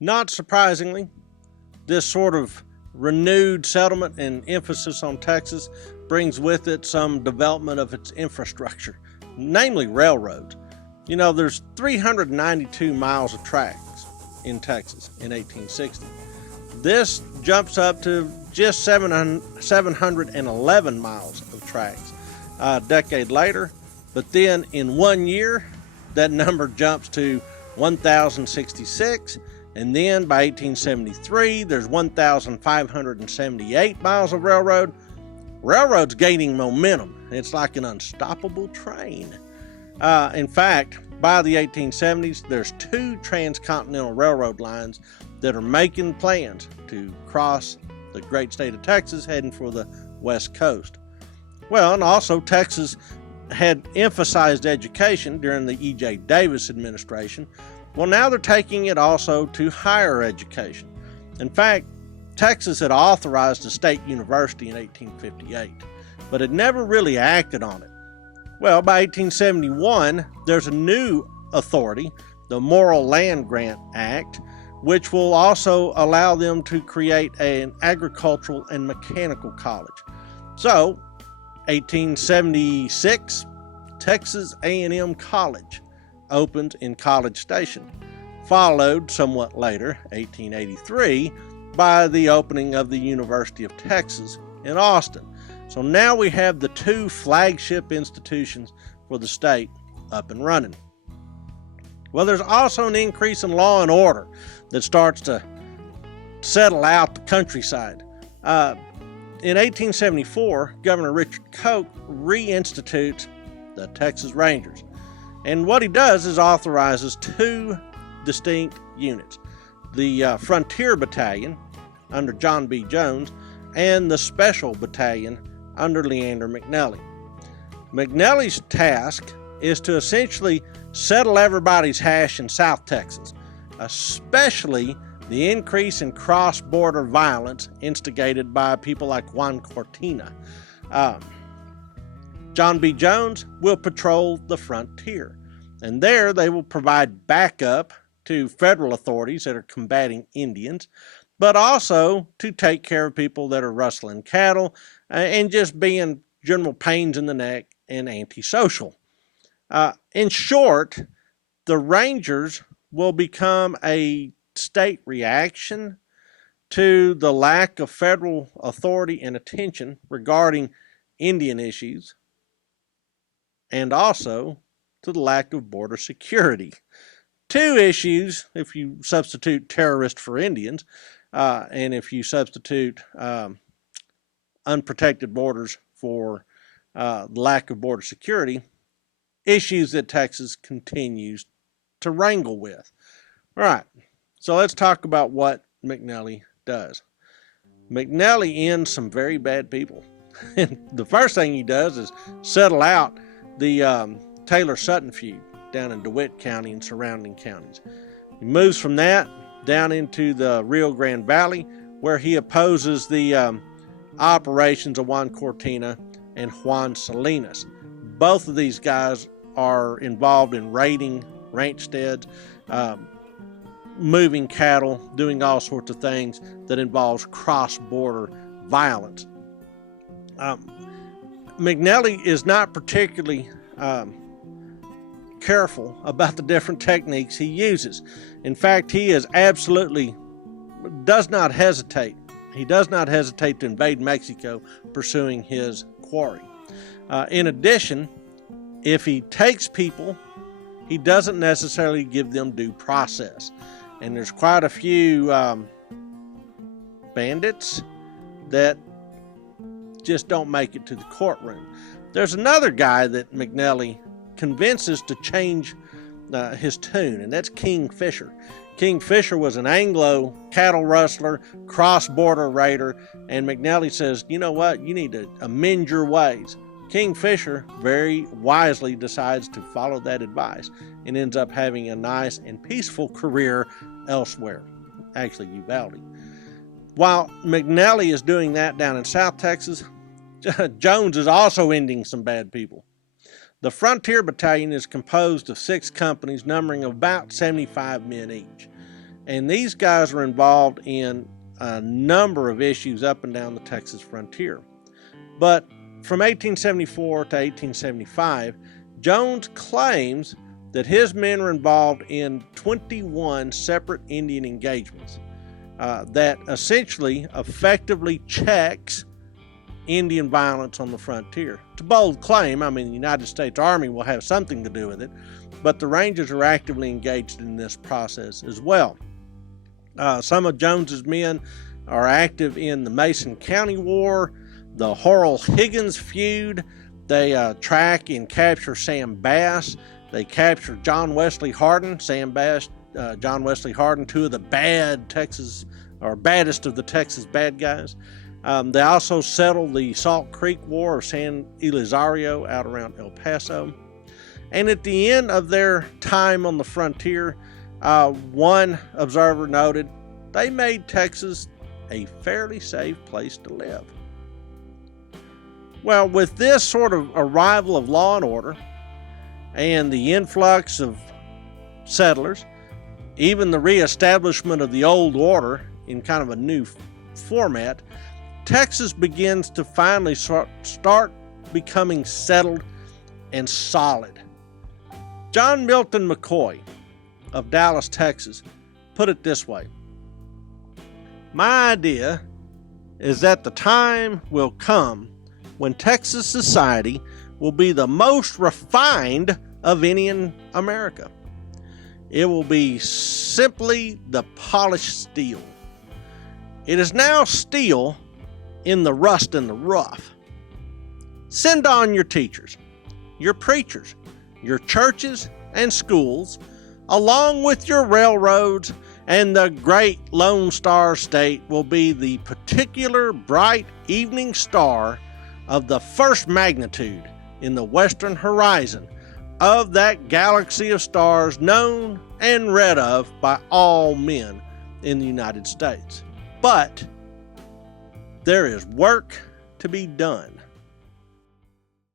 Not surprisingly, this sort of renewed settlement and emphasis on Texas brings with it some development of its infrastructure, namely railroads. There's 392 miles of tracks in Texas in 1860. This jumps up to just 711 miles of tracks a decade later, but then in 1 year, that number jumps to 1,066, and then by 1873, there's 1,578 miles of railroad. Railroad's gaining momentum. It's like an unstoppable train. In fact, by the 1870s, there's 2 transcontinental railroad lines that are making plans to cross the great state of Texas, heading for the West Coast. Well, and also Texas had emphasized education during the E.J. Davis administration. Well, now they're taking it also to higher education. In fact, Texas had authorized a state university in 1858, but it never really acted on it. Well, by 1871, there's a new authority, the Morrill Land Grant Act, which will also allow them to create an agricultural and mechanical college. So, 1876, Texas A&M College opened in College Station, followed somewhat later, 1883, by the opening of the University of Texas in Austin. So now we have the 2 flagship institutions for the state up and running. Well, there's also an increase in law and order that starts to settle out the countryside. In 1874, Governor Richard Koch reinstitutes the Texas Rangers. And what he does is authorizes 2 distinct units. The Frontier Battalion under John B. Jones and the Special Battalion under Leander McNelly. McNelly's task is to essentially settle everybody's hash in South Texas, especially the increase in cross-border violence instigated by people like Juan Cortina. John B. Jones will patrol the frontier, and there they will provide backup to federal authorities that are combating Indians, but also to take care of people that are rustling cattle and just being general pains in the neck and antisocial. In short, the Rangers will become a state reaction to the lack of federal authority and attention regarding Indian issues, and also to the lack of border security. 2 issues, if you substitute terrorist for Indians, and if you substitute unprotected borders for lack of border security, issues that Texas continues to wrangle with. All right, so let's talk about what McNelly does. McNelly ends some very bad people. And the first thing he does is settle out the Taylor-Sutton feud down in DeWitt County and surrounding counties. He moves from that down into the Rio Grande Valley, where he opposes the operations of Juan Cortina and Juan Salinas. Both of these guys are involved in raiding ranchsteads, moving cattle, doing all sorts of things that involves cross-border violence. McNelly is not particularly careful about the different techniques he uses. In fact, he is absolutely does not hesitate. He does not hesitate to invade Mexico pursuing his quarry. In addition, if he takes people, he doesn't necessarily give them due process. And there's quite a few bandits that just don't make it to the courtroom. There's another guy that McNelly convinces to change his tune, and that's King Fisher. King Fisher was an Anglo cattle rustler, cross-border raider, and McNelly says, you know what, you need to amend your ways. King Fisher very wisely decides to follow that advice and ends up having a nice and peaceful career elsewhere, actually Uvalde. While McNelly is doing that down in South Texas, Jones is also ending some bad people. The Frontier Battalion is composed of 6 companies numbering about 75 men each. And these guys were involved in a number of issues up and down the Texas frontier. But from 1874 to 1875, Jones claims that his men were involved in 21 separate Indian engagements that essentially effectively checks Indian violence on the frontier. It's a bold claim. I mean, the United States Army will have something to do with it, but the Rangers are actively engaged in this process as well. Some of Jones's men are active in the Mason County War, the Horrell-Higgins feud. They track and capture Sam Bass. They capture John Wesley Hardin, Sam Bass, John Wesley Hardin, two of the baddest of the Texas bad guys. They also settle the Salt Creek War of San Elizario out around El Paso. And at the end of their time on the frontier, one observer noted, they made Texas a fairly safe place to live. Well, with this sort of arrival of law and order and the influx of settlers, even the reestablishment of the old order in kind of a new format, Texas begins to finally start becoming settled and solid. John Milton McCoy of Dallas, Texas, put it this way: my idea is that the time will come when Texas society will be the most refined of any in America. It will be simply the polished steel. It is now steel in the rust and the rough. Send on your teachers, your preachers, your churches and schools, along with your railroads, and the great Lone Star State will be the particular bright evening star of the first magnitude in the western horizon of that galaxy of stars known and read of by all men in the United States. But there is work to be done.